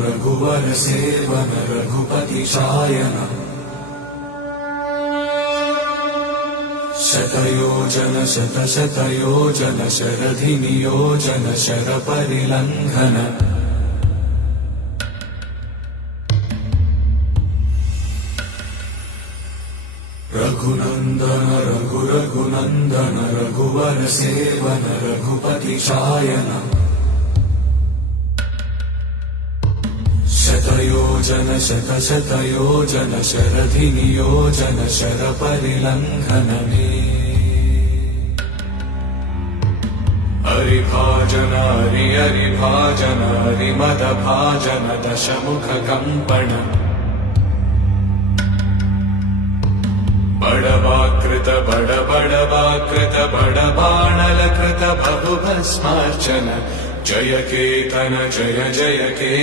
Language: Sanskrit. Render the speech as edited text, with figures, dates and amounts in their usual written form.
रघुवर सेवन रघुपति शायन शतयोजन शतशतयोजन शरधि नियोजन शर परिलंघन रघुनंदन रघुनंदन रघुवर सेवन रघुपति शायन शतयोजन शतशतयोजन शरधि नियोजन शर परिलंघन हरिभाजन हरिभाजन हरिमद भाजन दशमुख कंपन बड़वाकृत बड़वाकृत बड़बाणलकृत बहुभस्मार्चन जय केतन जय जय के